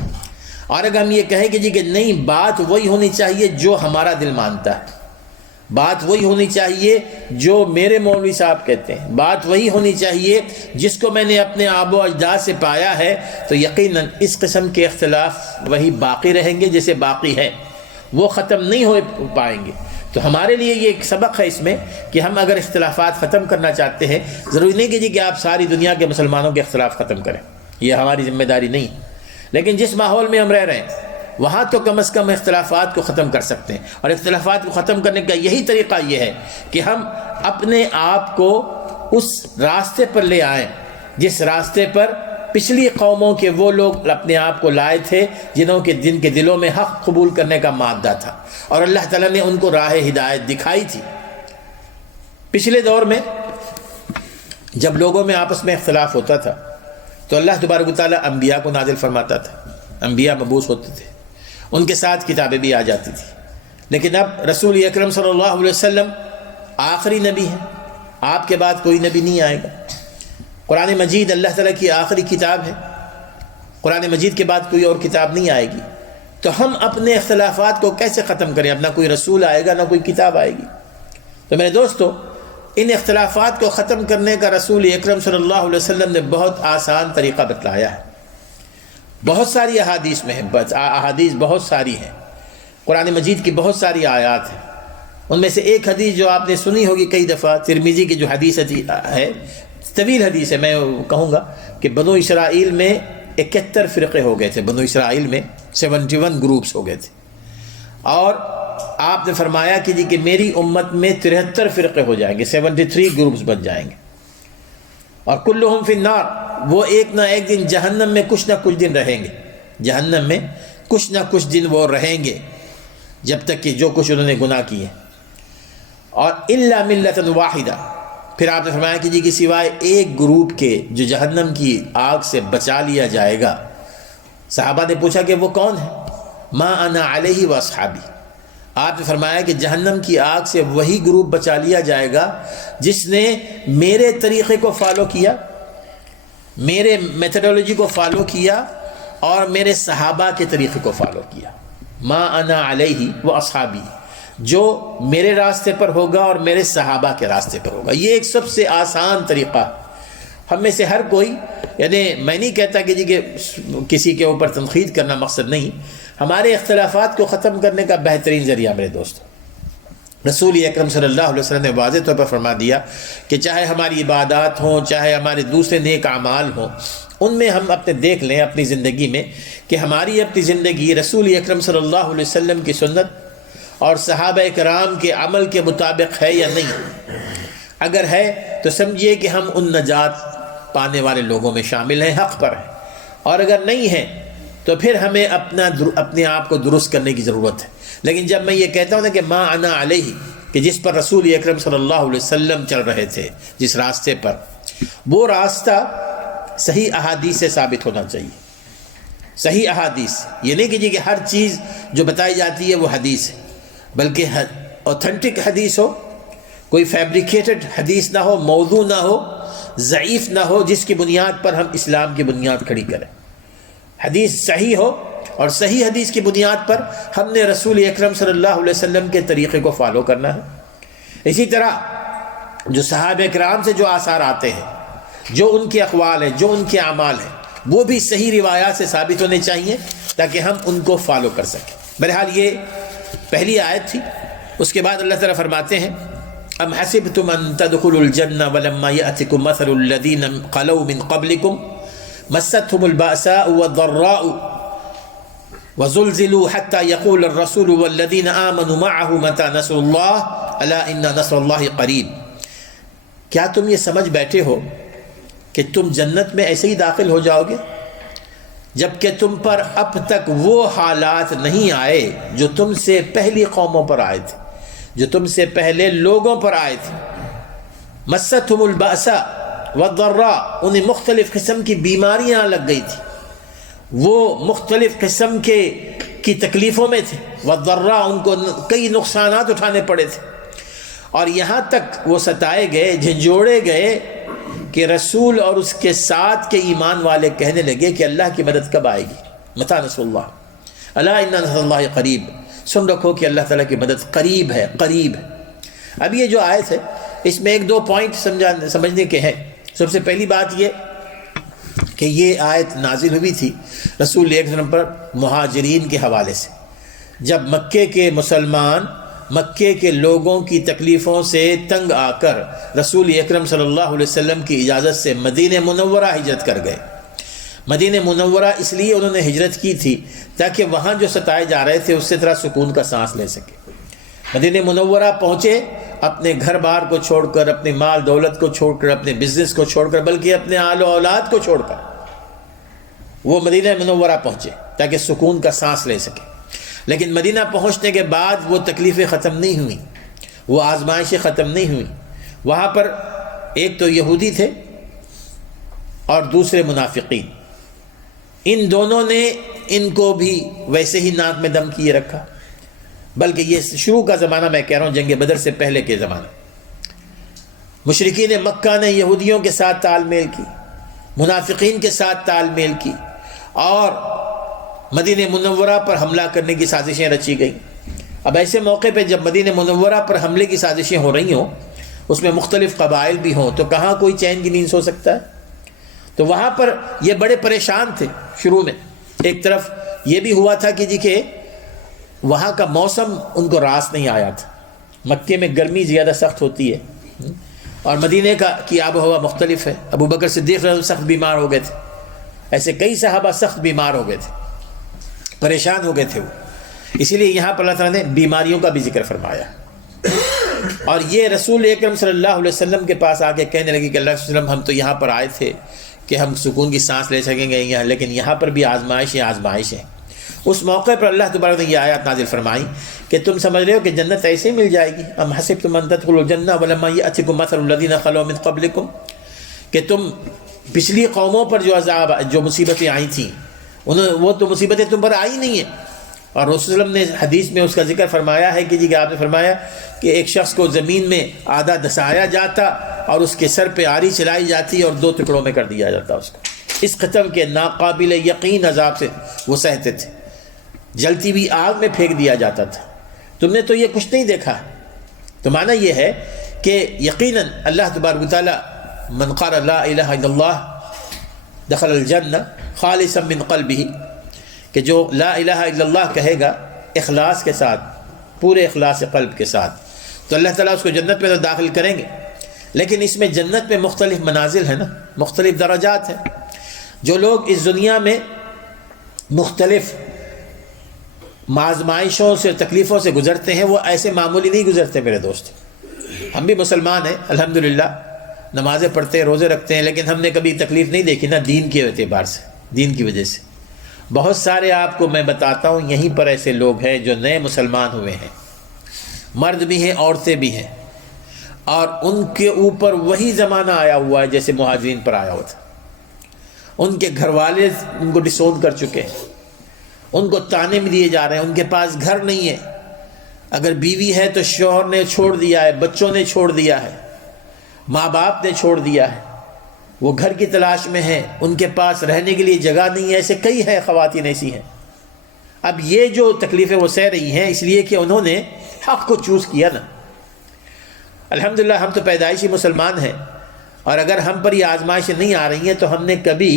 اور اگر ہم یہ کہیں کہ جی کہ نہیں، بات وہی ہونی چاہیے جو ہمارا دل مانتا ہے، بات وہی ہونی چاہیے جو میرے مولوی صاحب کہتے ہیں، بات وہی ہونی چاہیے جس کو میں نے اپنے آب و اجداد سے پایا ہے، تو یقیناً اس قسم کے اختلاف وہی باقی رہیں گے جیسے باقی ہے، وہ ختم نہیں ہو پائیں گے۔ تو ہمارے لیے یہ ایک سبق ہے اس میں کہ ہم اگر اختلافات ختم کرنا چاہتے ہیں، ضروری نہیں کہ جی کہ آپ ساری دنیا کے مسلمانوں کے اختلاف ختم کریں، یہ ہماری ذمہ داری نہیں، لیکن جس ماحول میں ہم رہ رہے ہیں وہاں تو کم از کم اختلافات کو ختم کر سکتے ہیں، اور اختلافات کو ختم کرنے کا یہی طریقہ یہ ہے کہ ہم اپنے آپ کو اس راستے پر لے آئیں جس راستے پر پچھلی قوموں کے وہ لوگ اپنے آپ کو لائے تھے، جن کے دلوں میں حق قبول کرنے کا مادہ تھا، اور اللہ تعالیٰ نے ان کو راہ ہدایت دکھائی تھی۔ پچھلے دور میں جب لوگوں میں آپس میں اختلاف ہوتا تھا تو اللہ تبارک و تعالیٰ انبیاء کو نازل فرماتا تھا، انبیاء مبعوث ہوتے تھے، ان کے ساتھ کتابیں بھی آ جاتی تھی۔ لیکن اب رسول اکرم صلی اللہ علیہ وسلم آخری نبی ہیں، آپ کے بعد کوئی نبی نہیں آئے گا۔ قرآن مجید اللہ تعالیٰ کی آخری کتاب ہے، قرآن مجید کے بعد کوئی اور کتاب نہیں آئے گی، تو ہم اپنے اختلافات کو کیسے ختم کریں؟ اب نہ کوئی رسول آئے گا، نہ کوئی کتاب آئے گی۔ تو میرے دوستو، ان اختلافات کو ختم کرنے کا رسول اکرم صلی اللہ علیہ وسلم نے بہت آسان طریقہ بتلایا ہے۔ بہت ساری احادیث میں ہے، احادیث بہت ساری ہیں، قرآن مجید کی بہت ساری آیات ہیں۔ ان میں سے ایک حدیث جو آپ نے سنی ہوگی کئی دفعہ، ترمذی کی جو حدیث ہے، طویل حدیث ہے، میں کہوں گا کہ بنو اسرائیل میں 71 فرقے ہو گئے تھے، بنو اسرائیل میں 71 گروپس ہو گئے تھے، اور آپ نے فرمایا کہ میری امت میں 73 فرقے ہو جائیں گے، 73 گروپس بن جائیں گے، اور کلہم فی النار، وہ ایک نہ ایک دن جہنم میں کچھ نہ کچھ دن رہیں گے، جہنم میں کچھ نہ کچھ دن وہ رہیں گے، جب تک کہ جو کچھ انہوں نے گناہ کیے۔ اور الا ملۃ واحدہ، پھر آپ نے فرمایا کہ سوائے ایک گروپ کے جو جہنم کی آگ سے بچا لیا جائے گا۔ صحابہ نے پوچھا کہ وہ کون ہے؟ ما انا علیہ واصحابی، آپ نے فرمایا کہ جہنم کی آگ سے وہی گروپ بچا لیا جائے گا جس نے میرے طریقے کو فالو کیا، میرے میتھڈولوجی کو فالو کیا، اور میرے صحابہ کے طریقے کو فالو کیا۔ ما انا علیہ واصحابی، جو میرے راستے پر ہوگا اور میرے صحابہ کے راستے پر ہوگا۔ یہ ایک سب سے آسان طریقہ ہے۔ ہم میں سے ہر کوئی، یعنی میں نہیں کہتا کہ کسی کے اوپر تنقید کرنا مقصد نہیں، ہمارے اختلافات کو ختم کرنے کا بہترین ذریعہ میرے دوست رسول اکرم صلی اللہ علیہ وسلم نے واضح طور پر فرما دیا کہ چاہے ہماری عبادات ہوں، چاہے ہمارے دوسرے نیک اعمال ہوں، ان میں ہم اپنے دیکھ لیں اپنی زندگی میں کہ ہماری اپنی زندگی رسول اکرم صلی اللہ علیہ وسلم کی سنت اور صحابہ کرام کے عمل کے مطابق ہے یا نہیں۔ اگر ہے تو سمجھیے کہ ہم ان نجات پانے والے لوگوں میں شامل ہیں، حق پر ہیں، اور اگر نہیں ہیں تو پھر ہمیں اپنے آپ کو درست کرنے کی ضرورت ہے۔ لیکن جب میں یہ کہتا ہوں کہ ما انا علیہ، کہ جس پر رسول اکرم صلی اللہ علیہ وسلم چل رہے تھے، جس راستے پر، وہ راستہ صحیح احادیث سے ثابت ہونا چاہیے۔ صحیح احادیث، یہ نہیں کہ ہر چیز جو بتائی جاتی ہے وہ حدیث ہے، بلکہ اوتھینٹک حدیث ہو، کوئی فیبریکیٹڈ حدیث نہ ہو، موضوع نہ ہو، ضعیف نہ ہو، جس کی بنیاد پر ہم اسلام کی بنیاد کھڑی کریں۔ حدیث صحیح ہو، اور صحیح حدیث کی بنیاد پر ہم نے رسول اکرم صلی اللہ علیہ وسلم کے طریقے کو فالو کرنا ہے۔ اسی طرح جو صحابہ کرام سے جو آثار آتے ہیں، جو ان کے اقوال ہیں، جو ان کے اعمال ہیں، وہ بھی صحیح روایات سے ثابت ہونے چاہیے تاکہ ہم ان کو فالو کر سکیں۔ بہرحال یہ پہلی آیت تھی۔ اس کے بعد اللہ تعالیٰ فرماتے ہیں ام حسبتم ان تدخلوا الجنہ ولما یأتکم مثل الذین خلوا من قبلکم مستهم البأساء والضراء وزلزلوا حتى يقول الرسول والذین آمنوا معه متى نصر اللہ الا ان نصر اللہ قریب۔ کیا تم یہ سمجھ بیٹھے ہو کہ تم جنت میں ایسے ہی داخل ہو جاؤ گے جبکہ تم پر اب تک وہ حالات نہیں آئے جو تم سے پہلی قوموں پر آئے تھے، جو تم سے پہلے لوگوں پر آئے تھے۔ مستہم البأساء والضراء، انہیں مختلف قسم کی بیماریاں لگ گئی تھی، وہ مختلف قسم کی تکلیفوں میں تھے۔ والضراء، ان کو کئی نقصانات اٹھانے پڑے تھے، اور یہاں تک وہ ستائے گئے، جھنجھوڑے گئے کہ رسول اور اس کے ساتھ کے ایمان والے کہنے لگے کہ اللہ کی مدد کب آئے گی؟ متی نصر اللہ الا ان نصر اللہ قریب، سن رکھو کہ اللہ تعالیٰ کی مدد قریب ہے، قریب ہے۔ اب یہ جو آیت ہے اس میں ایک دو پوائنٹ سمجھنے کے ہیں۔ سب سے پہلی بات یہ کہ یہ آیت نازل ہوئی تھی رسول اکرم پر مہاجرین کے حوالے سے، جب مکے کے مسلمان مکے کے لوگوں کی تکلیفوں سے تنگ آ کر رسول اکرم صلی اللہ علیہ وسلم کی اجازت سے مدینہ منورہ ہجرت کر گئے۔ مدینہ منورہ اس لیے انہوں نے ہجرت کی تھی تاکہ وہاں جو ستائے جا رہے تھے اس سے ذرا سکون کا سانس لے سکے۔ مدینہ منورہ پہنچے اپنے گھر بار کو چھوڑ کر، اپنے مال دولت کو چھوڑ کر، اپنے بزنس کو چھوڑ کر، بلکہ اپنے آل و اولاد کو چھوڑ کر وہ مدینہ منورہ پہنچے تاکہ سکون کا سانس لے سکے۔ لیکن مدینہ پہنچنے کے بعد وہ تکلیفیں ختم نہیں ہوئیں، وہ آزمائشیں ختم نہیں ہوئیں۔ وہاں پر ایک تو یہودی تھے اور دوسرے منافقین، ان دونوں نے ان کو بھی ویسے ہی ناک میں دم کیے رکھا، بلکہ یہ شروع کا زمانہ میں کہہ رہا ہوں، جنگ بدر سے پہلے کے زمانہ۔ مشرکین مکہ نے یہودیوں کے ساتھ تال میل کی، منافقین کے ساتھ تال میل کی، اور مدینہ منورہ پر حملہ کرنے کی سازشیں رچی گئیں۔ اب ایسے موقع پہ جب مدینہ منورہ پر حملے کی سازشیں ہو رہی ہوں، اس میں مختلف قبائل بھی ہوں، تو کہاں کوئی چین کی نیند سو سکتا ہے؟ تو وہاں پر یہ بڑے پریشان تھے شروع میں۔ ایک طرف یہ بھی ہوا تھا کہ وہاں کا موسم ان کو راس نہیں آیا تھا، مکے میں گرمی زیادہ سخت ہوتی ہے اور مدینے کی آب و ہوا مختلف ہے۔ ابو بکر صدیق رضی اللہ عنہ سخت بیمار ہو گئے تھے، ایسے کئی صحابہ سخت بیمار ہو گئے تھے، پریشان ہو گئے تھے وہ۔ اسی لیے یہاں پر اللہ تعالیٰ نے بیماریوں کا بھی ذکر فرمایا، اور یہ رسول اکرم صلی اللہ علیہ وسلم کے پاس آ کے کہنے لگے کہ اللہ علیہ وسلم ہم تو یہاں پر آئے تھے کہ ہم سکون کی سانس لے سکیں گے یہاں، لیکن یہاں پر بھی آزمائش ہے۔ اس موقع پر اللہ تبارک نے یہ آیات نازل فرمائی کہ تم سمجھ رہے ہو کہ جنت ایسے ہی مل جائے گی؟ ام حسبتم ان تدخلوا الجنہ ولما یأتکم مثل الذین خلوا من قبلکم، کہ تم پچھلی قوموں پر جو مصیبتیں آئی تھیں وہ تو مصیبتیں تم پر آئی نہیں ہیں۔ اور رسول اللہ نے حدیث میں اس کا ذکر فرمایا ہے کہ آپ نے فرمایا کہ ایک شخص کو زمین میں آدھا دسایا جاتا اور اس کے سر پہ آری چلائی جاتی اور 2 ٹکڑوں میں کر دیا جاتا اس کو۔ اس قسم کے ناقابل یقین عذاب سے وہ سہتے تھے، جلتی ہوئی آگ میں پھینک دیا جاتا تھا۔ تم نے تو یہ کچھ نہیں دیکھا ہے۔ تو معنی یہ ہے کہ یقیناً اللہ تبارک و تعالی من قال لا الہ الا اللہ دخل الجنہ خالصا من قلبہ، کہ جو لا الہ الا اللہ کہے گا اخلاص کے ساتھ، پورے اخلاص قلب کے ساتھ، تو اللہ تعالیٰ اس کو جنت میں تو داخل کریں گے۔ لیکن اس میں جنت میں مختلف منازل ہیں نا، مختلف درجات ہیں۔ جو لوگ اس دنیا میں مختلف آزمائشوں سے، تکلیفوں سے گزرتے ہیں، وہ ایسے معمولی نہیں گزرتے میرے دوست۔ ہم بھی مسلمان ہیں الحمدللہ، نمازیں پڑھتے ہیں، روزے رکھتے ہیں، لیکن ہم نے کبھی تکلیف نہیں دیکھی نا دین کے اعتبار سے، دین کی وجہ سے۔ بہت سارے آپ کو میں بتاتا ہوں یہیں پر ایسے لوگ ہیں جو نئے مسلمان ہوئے ہیں، مرد بھی ہیں عورتیں بھی ہیں، اور ان کے اوپر وہی زمانہ آیا ہوا ہے جیسے مہاجرین پر آیا ہوا تھا۔ ان کے گھر والے ان کو ڈسون کر چکے ہیں، ان کو تانے میں دیے جا رہے ہیں، ان کے پاس گھر نہیں ہے، اگر بیوی ہے تو شوہر نے چھوڑ دیا ہے، بچوں نے چھوڑ دیا ہے، ماں باپ نے چھوڑ دیا ہے، وہ گھر کی تلاش میں ہیں، ان کے پاس رہنے کے لیے جگہ نہیں ہے۔ ایسے کئی ہیں، خواتین ایسی ہیں۔ اب یہ جو تکلیفیں وہ سہ رہی ہیں اس لیے کہ انہوں نے حق کو چوز کیا نا۔ الحمدللہ ہم تو پیدائشی مسلمان ہیں، اور اگر ہم پر یہ آزمائشیں نہیں آ رہی ہیں تو ہم نے کبھی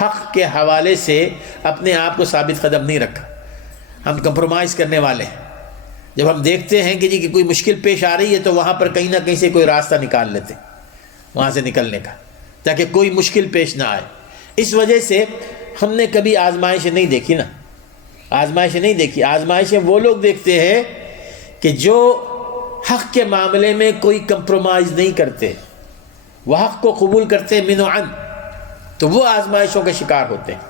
حق کے حوالے سے اپنے آپ کو ثابت قدم نہیں رکھا۔ ہم کمپرومائز کرنے والے ہیں۔ جب ہم دیکھتے ہیں کہ کوئی مشکل پیش آ رہی ہے تو وہاں پر کہیں نہ کہیں سے کوئی راستہ نکال لیتے وہاں سے نکلنے کا، تاکہ کوئی مشکل پیش نہ آئے۔ اس وجہ سے ہم نے کبھی آزمائشیں نہیں دیکھی نا، آزمائشیں نہیں دیکھی۔ آزمائشیں وہ لوگ دیکھتے ہیں کہ جو حق کے معاملے میں کوئی کمپرومائز نہیں کرتے، وہ حق کو قبول کرتے ہیں من و عن، تو وہ آزمائشوں کے شکار ہوتے ہیں،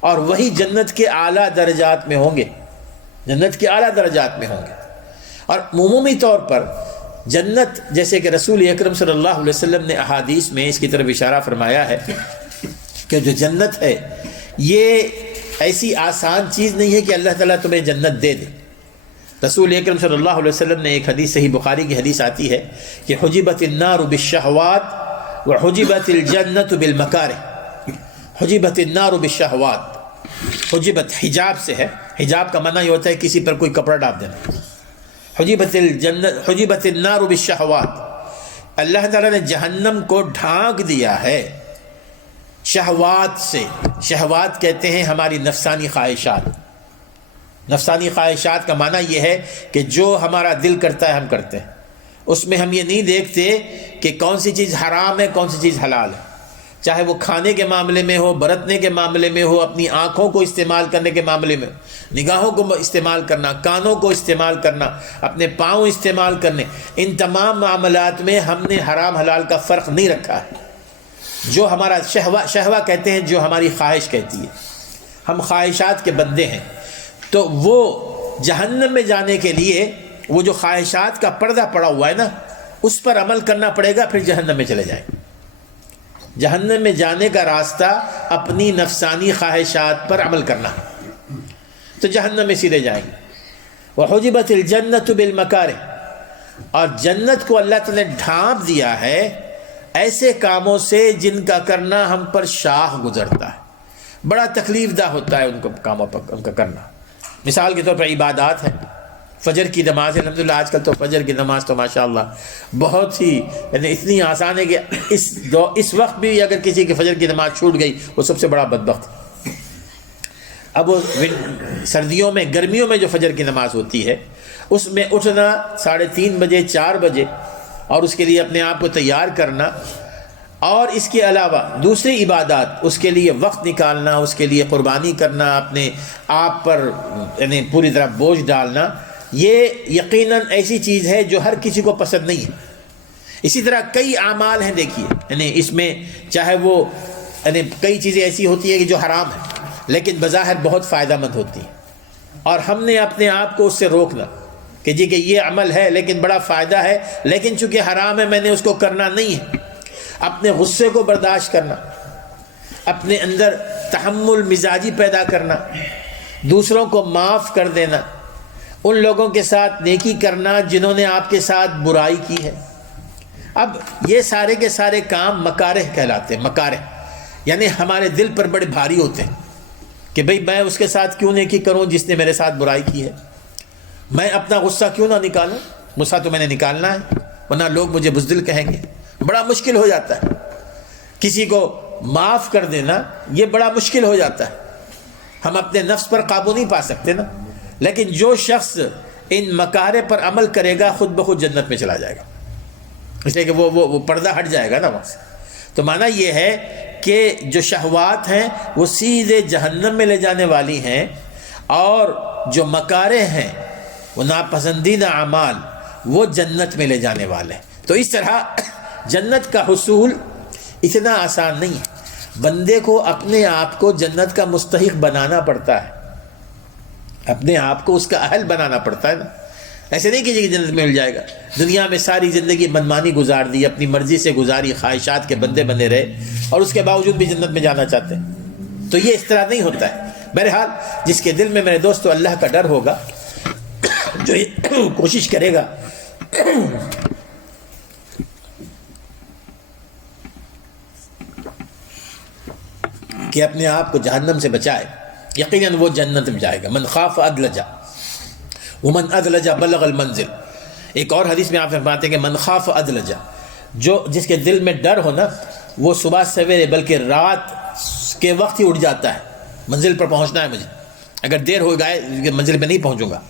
اور وہی جنت کے اعلیٰ درجات میں ہوں گے، جنت کے اعلیٰ درجات میں ہوں گے۔ اور عمومی طور پر جنت، جیسے کہ رسول اکرم صلی اللہ علیہ وسلم نے احادیث میں اس کی طرف اشارہ فرمایا ہے کہ جو جنت ہے یہ ایسی آسان چیز نہیں ہے کہ اللہ تعالیٰ تمہیں جنت دے دے۔ رسول اکرم صلی اللہ علیہ وسلم نے ایک حدیث، صحیح بخاری کی حدیث آتی ہے کہ حجبت النار بالشہوات وحجبت الجنت بالمکارہ۔ حجبت النار بالشہوات، حجبت حجاب سے ہے، حجاب کا معنی یہ ہوتا ہے کسی پر کوئی کپڑا ڈال دینا۔ حجبت النار بالشہوات، اللہ تعالیٰ نے جہنم کو ڈھانک دیا ہے شہوات سے۔ شہوات کہتے ہیں ہماری نفسانی خواہشات۔ نفسانی خواہشات کا معنی یہ ہے کہ جو ہمارا دل کرتا ہے ہم کرتے ہیں، اس میں ہم یہ نہیں دیکھتے کہ کون سی چیز حرام ہے کون سی چیز حلال ہے۔ چاہے وہ کھانے کے معاملے میں ہو، برتنے کے معاملے میں ہو، اپنی آنکھوں کو استعمال کرنے کے معاملے میں، نگاہوں کو استعمال کرنا، کانوں کو استعمال کرنا، اپنے پاؤں استعمال کرنے، ان تمام معاملات میں ہم نے حرام حلال کا فرق نہیں رکھا ہے۔ جو ہمارا شہوہ کہتے ہیں، جو ہماری خواہش کہتی ہے، ہم خواہشات کے بندے ہیں، تو وہ جہنم میں جانے کے لیے وہ جو خواہشات کا پردہ پڑا ہوا ہے نا، اس پر عمل کرنا پڑے گا، پھر جہنم میں چلے جائیں۔ جہنم میں جانے کا راستہ اپنی نفسانی خواہشات پر عمل کرنا، تو جہنم میں سیدھے جائیں گے۔ وحجبت الجنت بالمکارہ، اور جنت کو اللہ تعالی نے ڈھانپ دیا ہے ایسے کاموں سے جن کا کرنا ہم پر شاہ گزرتا ہے، بڑا تکلیف دہ ہوتا ہے ان کو کاموں پر ان کا کرنا۔ مثال کے طور پر عبادات ہیں، فجر کی نماز، الحمدللہ آج کل تو فجر کی نماز تو ماشاءاللہ بہت ہی یعنی اتنی آسان ہے کہ اس وقت بھی اگر کسی کی فجر کی نماز چھوٹ گئی وہ سب سے بڑا بدبخت ہے۔ اب سردیوں میں، گرمیوں میں جو فجر کی نماز ہوتی ہے، اس میں اٹھنا 3:30 بجے 4 بجے، اور اس کے لیے اپنے آپ کو تیار کرنا، اور اس کے علاوہ دوسری عبادات، اس کے لیے وقت نکالنا، اس کے لیے قربانی کرنا، اپنے آپ پر یعنی پوری طرح بوجھ ڈالنا، یہ یقیناً ایسی چیز ہے جو ہر کسی کو پسند نہیں ہے۔ اسی طرح کئی اعمال ہیں، دیکھیے یعنی اس میں چاہے وہ یعنی کئی چیزیں ایسی ہوتی ہیں کہ جو حرام ہیں لیکن بظاہر بہت فائدہ مند ہوتی ہیں، اور ہم نے اپنے آپ کو اس سے روکنا کہ جی کہ یہ عمل ہے لیکن بڑا فائدہ ہے، لیکن چونکہ حرام ہے میں نے اس کو کرنا نہیں ہے۔ اپنے غصے کو برداشت کرنا، اپنے اندر تحمل مزاجی پیدا کرنا، دوسروں کو معاف کر دینا، ان لوگوں کے ساتھ نیکی کرنا جنہوں نے آپ کے ساتھ برائی کی ہے۔ اب یہ سارے کے سارے کام مکارہ کہلاتے ہیں۔ مکارہ یعنی ہمارے دل پر بڑے بھاری ہوتے ہیں کہ بھئی میں اس کے ساتھ کیوں نیکی کروں جس نے میرے ساتھ برائی کی ہے، میں اپنا غصہ کیوں نہ نکالوں، غصہ تو میں نے نکالنا ہے ورنہ لوگ مجھے بزدل کہیں گے۔ بڑا مشکل ہو جاتا ہے کسی کو معاف کر دینا، یہ بڑا مشکل ہو جاتا ہے، ہم اپنے نفس پر قابو نہیں پا سکتے نا۔ لیکن جو شخص ان مکارہ پر عمل کرے گا خود بخود جنت میں چلا جائے گا، اس لیے کہ وہ پردہ ہٹ جائے گا نا وہاں سے۔ تو معنی یہ ہے کہ جو شہوات ہیں وہ سیدھے جہنم میں لے جانے والی ہیں، اور جو مکارہ ہیں وہ ناپسندیدہ اعمال وہ جنت میں لے جانے والے ہیں۔ تو اس طرح جنت کا حصول اتنا آسان نہیں ہے، بندے کو اپنے آپ کو جنت کا مستحق بنانا پڑتا ہے، اپنے آپ کو اس کا اہل بنانا پڑتا ہے نا۔ ایسے نہیں کہ جنت میں مل جائے گا، دنیا میں ساری زندگی منمانی گزار دی، اپنی مرضی سے گزاری، خواہشات کے بندے بنے رہے، اور اس کے باوجود بھی جنت میں جانا چاہتے ہیں، تو یہ اس طرح نہیں ہوتا ہے۔ بہرحال جس کے دل میں میرے دوستو اللہ کا ڈر ہوگا، جو کوشش کرے گا کہ اپنے آپ کو جہنم سے بچائے، یقیناً وہ جنت میں جائے گا۔ من خاف ادلجا ومن ادلجا بلغ المنزل۔ ایک اور حدیث میں آپ فرماتے ہیں کہ من خاف ادلجا، جس کے دل میں ڈر ہو نا، وہ صبح سویرے بلکہ رات کے وقت ہی اٹھ جاتا ہے، منزل پر پہنچنا ہے مجھے، اگر دیر ہو گئے منزل پہ نہیں پہنچوں گا۔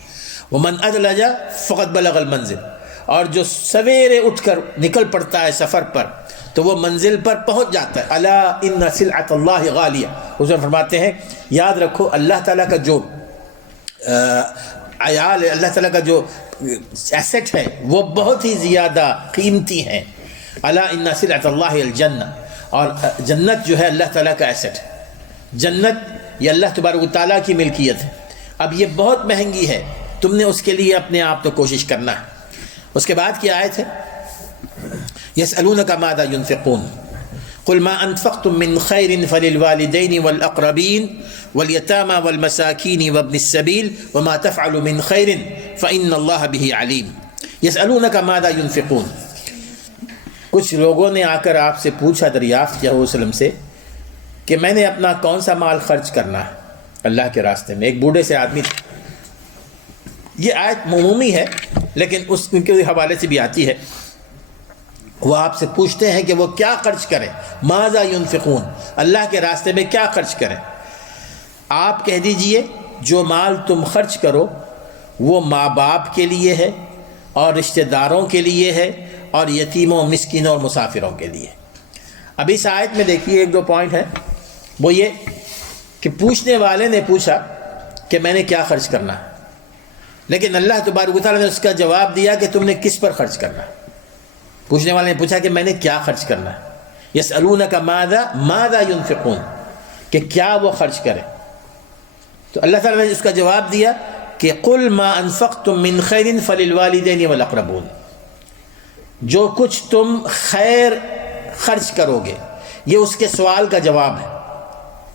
ومن ادلجا فقط بلغ المنزل، اور جو سویرے اٹھ کر نکل پڑتا ہے سفر پر تو وہ منزل پر پہنچ جاتا ہے۔ الا ان سلعۃ اللہ غالیہ، اس میں فرماتے ہیں یاد رکھو اللہ تعالیٰ کا جو عیال ہے، اللہ تعالیٰ کا جو ایسٹ ہے وہ بہت ہی زیادہ قیمتی ہیں۔ الا ان سلعۃ اللہ الجنہ، اور جنت جو ہے اللہ تعالیٰ کا ایسٹ ہے، جنت یہ اللہ تبارک و تعالیٰ کی ملکیت ہے۔ اب یہ بہت مہنگی ہے، تم نے اس کے لیے اپنے آپ کو کوشش کرنا ہے۔ اس کے بعد کی آیت ہے یسألونک ماذا ينفقون قل ما انفقتم من خیر فللوالدین والاقربین والیتامى والمساکین وابن السبیل وما تفعلوا من خیر فإن اللہ به علیم۔ یسألونک ماذا ينفقون، کچھ لوگوں نے آ کر آپ سے پوچھا، دریافت کیا حضور صلی اللہ علیہ وسلم سے کہ میں نے اپنا کون سا مال خرچ کرنا ہے اللہ کے راستے میں۔ ایک بوڑھے سے آدمی، یہ آیت عمومی ہے لیکن اس کے حوالے سے بھی آتی ہے، وہ آپ سے پوچھتے ہیں کہ وہ کیا خرچ کریں، ماذا ينفقون، اللہ کے راستے میں کیا خرچ کریں۔ آپ کہہ دیجئے جو مال تم خرچ کرو وہ ماں باپ کے لیے ہے، اور رشتہ داروں کے لیے ہے، اور یتیموں، مسکینوں اور مسافروں کے لیے۔ اب اس آیت میں دیکھیے ایک دو پوائنٹ ہیں، وہ یہ کہ پوچھنے والے نے پوچھا کہ میں نے کیا خرچ کرنا ہے، لیکن اللہ تبارک و تعالیٰ نے اس کا جواب دیا کہ تم نے کس پر خرچ کرنا ہے۔ پوچھنے والے نے پوچھا کہ میں نے کیا خرچ کرنا ہے، یسألونک ماذا ينفقون، کہ کیا وہ خرچ کریں۔ تو اللہ تعالیٰ نے اس کا جواب دیا کہ قل ما انفقتم من خیر فللوالدین والاقربون، جو کچھ تم خیر خرچ کرو گے، یہ اس کے سوال کا جواب ہے۔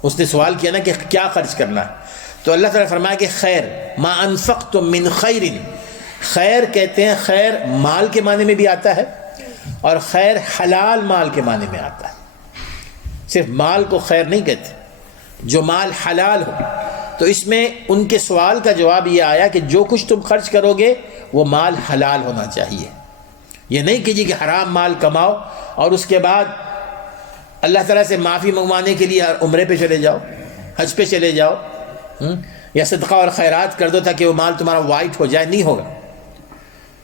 اس نے سوال کیا نا کہ کیا خرچ کرنا ہے، تو اللہ تعالیٰ نے فرمایا کہ خیر، ما انفقتم من خیر، خیر کہتے ہیں خیر مال کے معنی میں بھی آتا ہے اور خیر حلال مال کے معنی میں آتا ہے، صرف مال کو خیر نہیں کہتے، جو مال حلال ہو۔ تو اس میں ان کے سوال کا جواب یہ آیا کہ جو کچھ تم خرچ کرو گے وہ مال حلال ہونا چاہیے، یہ نہیں کہ جی کہ حرام مال کماؤ اور اس کے بعد اللہ تعالیٰ سے معافی منگوانے کے لیے عمرے پہ چلے جاؤ، حج پہ چلے جاؤ، یا صدقہ اور خیرات کر دو تاکہ وہ مال تمہارا وائٹ ہو جائے۔ نہیں ہوگا،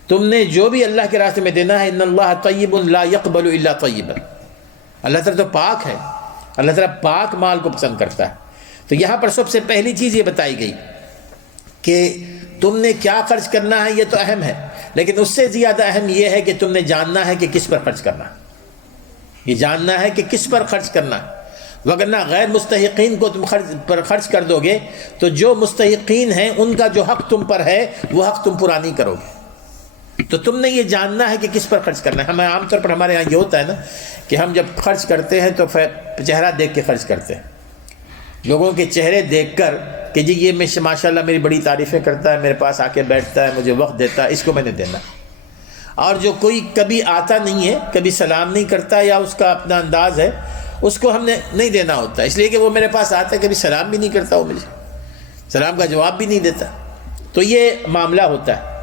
تم نے جو بھی اللہ کے راستے میں دینا ہے، ان اللہ طیب لا يقبل الا طیبا، اللہ تعالیٰ تو پاک ہے، اللہ تعالیٰ پاک مال کو پسند کرتا ہے۔ تو یہاں پر سب سے پہلی چیز یہ بتائی گئی کہ تم نے کیا خرچ کرنا ہے، یہ تو اہم ہے، لیکن اس سے زیادہ اہم یہ ہے کہ تم نے جاننا ہے کہ کس پر خرچ کرنا ہے، یہ جاننا ہے کہ کس پر خرچ کرنا ہے، وگرنہ غیر مستحقین کو تم پر خرچ کر دو گے تو جو مستحقین ہیں ان کا جو حق تم پر ہے وہ حق تم پورا نہیں کرو گے۔ تو تم نے یہ جاننا ہے کہ کس پر خرچ کرنا ہے۔ ہمیں عام طور پر ہمارے یہاں یہ ہوتا ہے نا کہ ہم جب خرچ کرتے ہیں تو چہرہ دیکھ کے خرچ کرتے ہیں، لوگوں کے چہرے دیکھ کر کہ جی یہ ماشاء اللہ میری بڑی تعریفیں کرتا ہے، میرے پاس آ کے بیٹھتا ہے، مجھے وقت دیتا ہے، اس کو میں نے دینا۔ اور جو کوئی کبھی آتا نہیں ہے، کبھی سلام نہیں کرتا یا اس کا اپنا انداز ہے، اس کو ہم نے نہیں دینا ہوتا، اس لیے کہ وہ میرے پاس آتا ہے، کبھی سلام بھی نہیں کرتا، وہ مجھے سلام کا جواب بھی نہیں دیتا۔ تو یہ معاملہ ہوتا ہے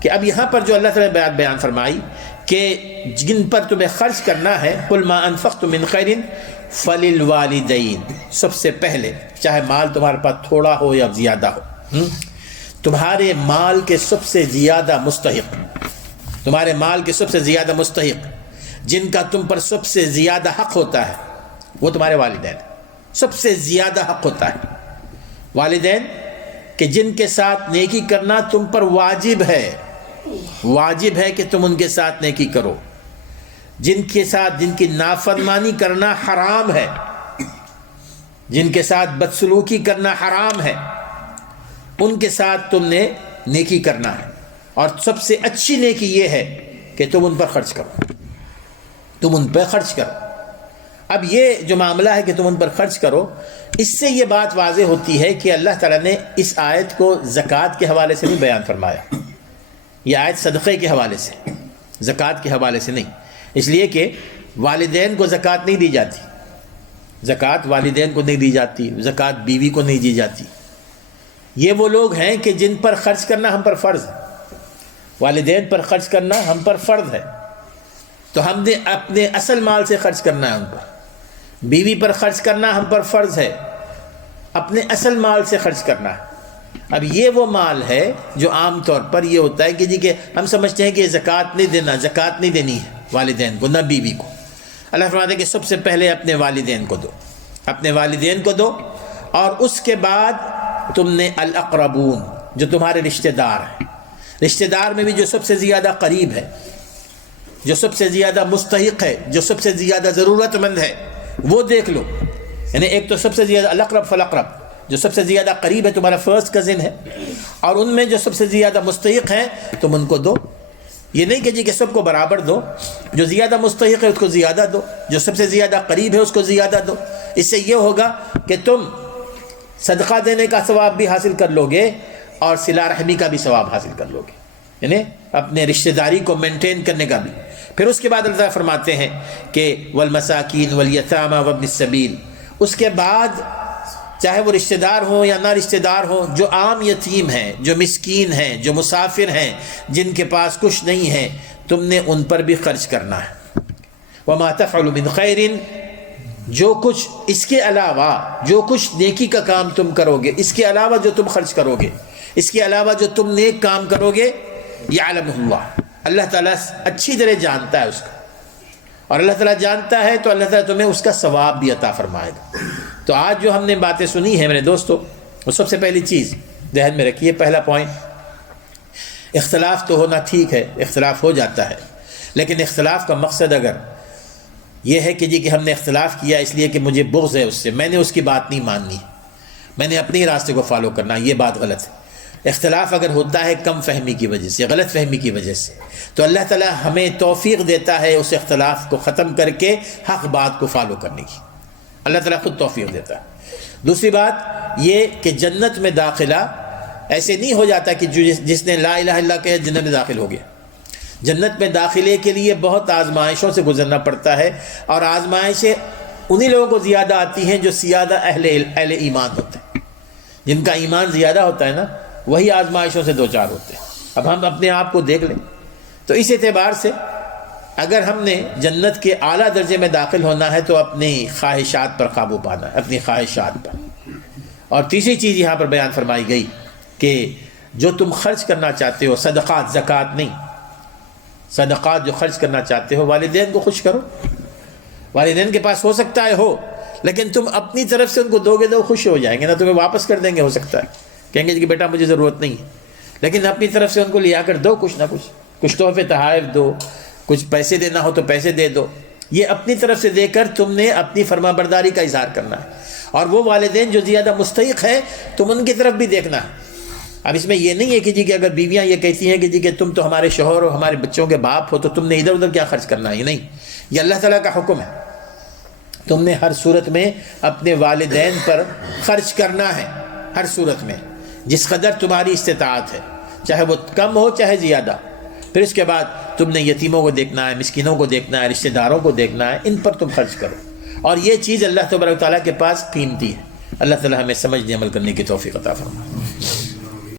کہ اب یہاں پر جو اللہ تعالیٰ نے بیان فرمائی کہ جن پر تمہیں خرچ کرنا ہے، قل ما انفقتم من خیر فللوالدین، سب سے پہلے چاہے مال تمہارے پاس تھوڑا ہو یا زیادہ ہو، تمہارے مال کے سب سے زیادہ مستحق، تمہارے مال کے سب سے زیادہ مستحق، جن کا تم پر سب سے زیادہ حق ہوتا ہے، وہ تمہارے والدین، سب سے زیادہ حق ہوتا ہے والدین، کہ جن کے ساتھ نیکی کرنا تم پر واجب ہے، واجب ہے کہ تم ان کے ساتھ نیکی کرو، جن کے ساتھ جن کی نافرمانی کرنا حرام ہے، جن کے ساتھ بدسلوکی کرنا حرام ہے، ان کے ساتھ تم نے نیکی کرنا ہے، اور سب سے اچھی نیکی یہ ہے کہ تم ان پر خرچ کرو، تم ان پہ خرچ کرو۔ اب یہ جو معاملہ ہے کہ تم ان پر خرچ کرو، اس سے یہ بات واضح ہوتی ہے کہ اللہ تعالیٰ نے اس آیت کو زکوٰۃ کے حوالے سے نہیں بیان فرمایا، یہ آیت صدقے کے حوالے سے، زکوٰۃ کے حوالے سے نہیں، اس لیے کہ والدین کو زکوٰۃ نہیں دی جاتی، زکوٰۃ والدین کو نہیں دی جاتی، زکوٰۃ بیوی کو نہیں دی جاتی۔ یہ وہ لوگ ہیں کہ جن پر خرچ کرنا ہم پر فرض ہے، والدین پر خرچ کرنا ہم پر فرض ہے، تو ہم نے اپنے اصل مال سے خرچ کرنا ہے ان پر۔ بیوی پر خرچ کرنا ہم پر فرض ہے، اپنے اصل مال سے خرچ کرنا ہے۔ اب یہ وہ مال ہے جو عام طور پر یہ ہوتا ہے کہ جی کہ ہم سمجھتے ہیں کہ زکوٰۃ نہیں دینا، زکوٰۃ نہیں دینی ہے والدین کو، نہ بیوی کو۔ اللہ فرماتے ہیں کہ سب سے پہلے اپنے والدین کو دو، اپنے والدین کو دو، اور اس کے بعد تم نے الاقربون، جو تمہارے رشتہ دار ہیں، رشتہ دار میں بھی جو سب سے زیادہ قریب ہے، جو سب سے زیادہ مستحق ہے، جو سب سے زیادہ ضرورت مند ہے، وہ دیکھ لو۔ یعنی ایک تو سب سے زیادہ الاقرب فالاقرب، جو سب سے زیادہ قریب ہے، تمہارا فرسٹ کزن ہے، اور ان میں جو سب سے زیادہ مستحق ہیں تم ان کو دو۔ یہ نہیں کہ جی کہ سب کو برابر دو، جو زیادہ مستحق ہے اس کو زیادہ دو، جو سب سے زیادہ قریب ہے اس کو زیادہ دو۔ اس سے یہ ہوگا کہ تم صدقہ دینے کا ثواب بھی حاصل کر لو گے اور صلہ رحمی کا بھی ثواب حاصل کر لو گے، یعنی اپنے رشتہ داری کو مینٹین کرنے کا بھی۔ پھر اس کے بعد اللہ تعالیٰ فرماتے ہیں کہ والمساکین والیتامی وابن السبیل، اس کے بعد چاہے وہ رشتہ دار ہوں یا نہ رشتہ دار ہوں، جو عام یتیم ہیں، جو مسکین ہیں، جو مسافر ہیں، جن کے پاس کچھ نہیں ہے، تم نے ان پر بھی خرچ کرنا ہے۔ وما تفعل من خیر، جو کچھ اس کے علاوہ، جو کچھ نیکی کا کام تم کرو گے، اس کے علاوہ جو تم خرچ کرو گے، اس کے علاوہ جو تم نیک کام کرو گے، یعلمہ اللہ، اللہ تعالیٰ اچھی طرح جانتا ہے اس کو، اور اللہ تعالیٰ جانتا ہے تو اللہ تعالیٰ تمہیں اس کا ثواب بھی عطا فرمائے گا۔ تو آج جو ہم نے باتیں سنی ہیں میرے دوستو، وہ سب سے پہلی چیز ذہن میں رکھیے، پہلا پوائنٹ، اختلاف تو ہونا ٹھیک ہے، اختلاف ہو جاتا ہے، لیکن اختلاف کا مقصد اگر یہ ہے کہ ہم نے اختلاف کیا اس لیے کہ مجھے بغض ہے اس سے، میں نے اس کی بات نہیں ماننی، میں نے اپنے راستے کو فالو کرنا، یہ بات غلط ہے۔ اختلاف اگر ہوتا ہے کم فہمی کی وجہ سے، غلط فہمی کی وجہ سے، تو اللہ تعالیٰ ہمیں توفیق دیتا ہے اس اختلاف کو ختم کر کے حق بات کو فالو کرنے کی، اللہ تعالیٰ خود توفیق دیتا ہے۔ دوسری بات یہ کہ جنت میں داخلہ ایسے نہیں ہو جاتا کہ جس نے لا الہ الا اللہ کہا جنت میں داخل ہو گیا۔ جنت میں داخلے کے لیے بہت آزمائشوں سے گزرنا پڑتا ہے، اور آزمائشیں انہی لوگوں کو زیادہ آتی ہیں جو زیادہ اہل ایمان ہوتے ہیں، جن کا ایمان زیادہ ہوتا ہے نا، وہی آزمائشوں سے دوچار ہوتے ہیں۔ اب ہم اپنے آپ کو دیکھ لیں تو اس اعتبار سے اگر ہم نے جنت کے اعلیٰ درجے میں داخل ہونا ہے تو اپنی خواہشات پر قابو پانا ہے، اپنی خواہشات پر۔ اور تیسری چیز یہاں پر بیان فرمائی گئی کہ جو تم خرچ کرنا چاہتے ہو، صدقات، زکوٰۃ نہیں، صدقات جو خرچ کرنا چاہتے ہو، والدین کو خوش کرو۔ والدین کے پاس ہو سکتا ہے ہو، لیکن تم اپنی طرف سے ان کو دو گے تو خوش ہو جائیں گے، نہ تمہیں واپس کر دیں گے، ہو سکتا ہے کہیں گے کہ بیٹا مجھے ضرورت نہیں ہے، لیکن اپنی طرف سے ان کو لیا کر دو، کچھ نہ کچھ تحفے تحائف دو، کچھ پیسے دینا ہو تو پیسے دے دو۔ یہ اپنی طرف سے دے کر تم نے اپنی فرما برداری کا اظہار کرنا ہے۔ اور وہ والدین جو زیادہ مستحق ہے تم ان کی طرف بھی دیکھنا ہے۔ اب اس میں یہ نہیں ہے کہ اگر بیویاں یہ کہتی ہیں کہ تم تو ہمارے شوہر اور ہمارے بچوں کے باپ ہو تو تم نے ادھر ادھر کیا خرچ کرنا ہے، یہ نہیں، یہ اللہ تعالیٰ کا حکم ہے۔ تم نے ہر صورت میں اپنے والدین پر خرچ کرنا ہے، ہر صورت میں جس قدر تمہاری استطاعت ہے، چاہے وہ کم ہو چاہے زیادہ۔ پھر اس کے بعد تم نے یتیموں کو دیکھنا ہے، مسکینوں کو دیکھنا ہے، رشتہ داروں کو دیکھنا ہے، ان پر تم خرچ کرو۔ اور یہ چیز اللہ تبارک و تعالیٰ کے پاس قیمتی ہے۔ اللہ تعالیٰ ہمیں سمجھنے عمل کرنے کی توفیق عطا فرمائے۔